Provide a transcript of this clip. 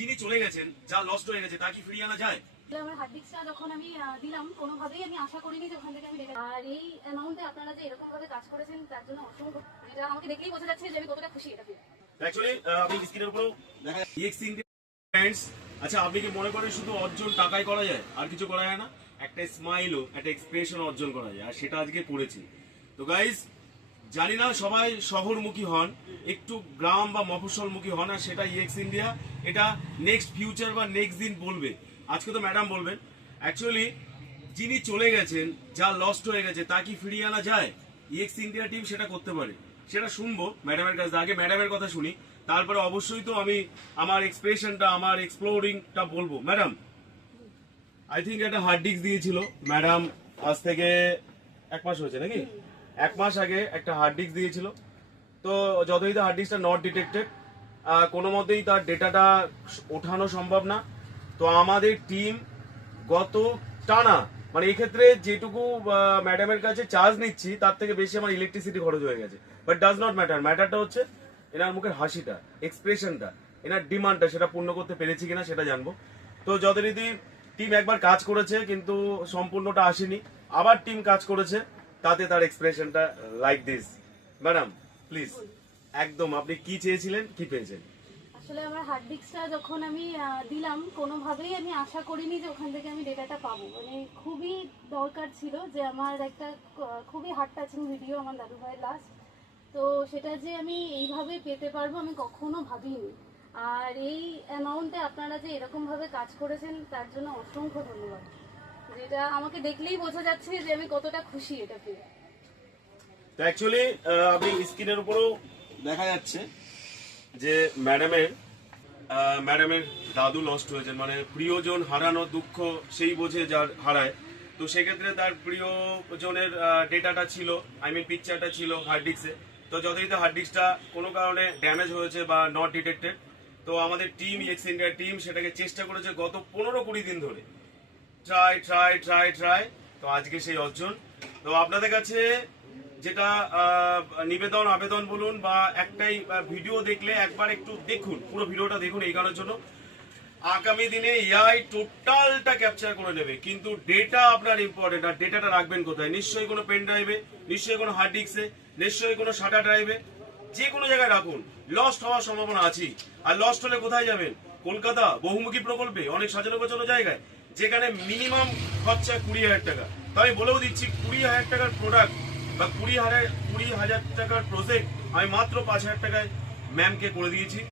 যিনি চলে গেছেন, যা লস্ট হয়ে গেছে তা কি ফিরিয়ে আনা যায়? আমার হার্ড ডিস্কটা যখন আমি দিলাম, কোনোভাবেই আমি আশা করিনি যে ওখান থেকে আমি রেখে, আর এই অ্যামাউন্টে আপনারা যে এরকম ভাবে কাজ করেছেন তার জন্য অসংখ্য, এটা আমাকে দেখলেই বোঝা যাচ্ছে যে আমি কতটা খুশি এটা পেয়ে। অ্যাকচুয়ালি আপনি স্ক্রিনের উপরেও দেখা যায় EX India ফ্রেন্ডস। আচ্ছা, আপনি কি মনে করেন শুধু অর্জন টাকায় করা যায়, আর কিছু করা যায় না? একটা স্মাইলও, একটা এক্সপ্রেশন অর্জন করা যায়, আর সেটা আজকে করেছি। তো গাইজ, জানি না সবাই শহরমুখী হন, একটু গ্রাম বা মফস্বলমুখী হন, আর সেটা EX India এটা নেক্সট ফিউচার বা নেক্সট দিন বলবে। আজকে তো ম্যাডাম বলবেন। অ্যাকচুয়ালি যিনি চলে গেছেন, যা লস্ট হয়ে গেছে তা কি ফিরিয়ে আনা যায়? EX India টিম সেটা করতে পারে, সেটা শুনবো ম্যাডামের কাছে। আগে ম্যাডামের কথা শুনি, তারপরে অবশ্যই তো আমি আমার এক্সপ্রেশনটা, আমার এক্সপ্লোরিংটা বলবো। ম্যাডাম, আই থিঙ্ক একটা হার্ড ডিস্ক দিয়েছিল ম্যাডাম, আজ থেকে 1 মাস হয়েছে নাকি? 1 মাস আগে একটা হার্ড ডিস্ক দিয়েছিল। তো যতই হার্ড ডিস্কটা নট ডিটেক্টেড, কোনো মতেই তার ডেটাটা ওঠানো সম্ভব না। তো আমাদের টিম গত টানা, মানে এই ক্ষেত্রে যেটুকু ম্যাডামের কাছে চার্জ নিচ্ছি তার থেকে বেশি আমার ইলেকট্রিসিটি খরচ হয়ে গেছে। বাট ডাজ নট ম্যাটার, ম্যাটারটা হচ্ছে এনার মুখের হাসিটা, এক্সপ্রেশনটা, এনার ডিমান্ডটা, সেটা পূর্ণ করতে পেরেছি কিনা সেটা জানবো। তো যথারীতি টিম একবার কাজ করেছে কিন্তু সম্পূর্ণটা আসেনি, আবার টিম কাজ করেছে, তাতে তার এক্সপ্রেশনটা লাইক দিস। ম্যাডাম প্লিজ, একদম আপনি কি চেয়েছিলেন, কি পেয়েছেন? আসলে আমার হার্ড ডিস্কটা যখন আমি দিলাম, কোনোভাবেই আমি আশা করিনি যে ওখান থেকে আমি ডেটাটা পাবো। মানে খুবই দরকার ছিল যে আমার একটা খুবই হার্ট টাচিং ভিডিও, আমার দাদু ভাইয়ের লাস্ট, তো সেটা যে আমি এইভাবে পেতে পারবো আমি কখনো ভাবিনি। আর এই অ্যামাউন্টে আপনারা যে এরকম ভাবে কাজ করেছেন তার জন্য অসংখ্য ধন্যবাদ। যেটা আমাকে দেখলেই বোঝা যাচ্ছে যে আমি কতটা খুশি এটা পেয়ে। তো অ্যাকচুয়ালি আপনি স্ক্রিনের উপরেও দেখা যাচ্ছে যে ম্যাডামের দাদু লস্ট হয়েছেন, মানে প্রিয়জন হারানো দুঃখ সেই বোঝে যার হারায়। তো সেক্ষেত্রে তার প্রিয়জনের ডেটাটা ছিল, আই মিন পিকচারটা ছিল হার্ড ডিস্কে। তো যতই হার্ড ডিস্কটা কোনো কারণে ড্যামেজ হয়েছে বা নট ডিটেক্টেড, তো আমাদের টিম, EX India টিম সেটাকে চেষ্টা করেছে গত 15-20 দিন ধরে, ট্রাই। তো আজকে সেই অর্জন। তো আপনাদের কাছে যেটা নিবেদন, আবেদন বলুন, বা একটাই ভিডিও দেখলে একবার একটু দেখুন, পুরো ভিডিওটা দেখুন। এই কারণের জন্য আগামী দিনে AI টোটালটা ক্যাপচার করে নেবে, কিন্তু ডেটা আপনার ইম্পর্টেন্ট। আর ডেটাটা রাখবেন কোথায়? নিশ্চয়ই কোনো পেন ড্রাইভে, নিশ্চয়ই কোনো হার্ড ডিস্কে, নিশ্চয়ই কোনো সাটা ড্রাইভে, যে কোনো জায়গায় রাখুন। লস্ট হওয়ার সম্ভাবনা আছে, আর লস্ট হলে কোথায় যাবেন? কলকাতা বহুমুখী প্রকল্পে, অনেক সাজানো গোছানো জায়গায়, যেখানে মিনিমাম খরচা 20,000 টাকা। তো আমি বলেও দিচ্ছি, 20,000 টাকার প্রোডাক্ট বা 20,000 টাকার প্রজেক্ট আমি মাত্র 5,000 টাকায় ম্যামকে করে দিয়েছি।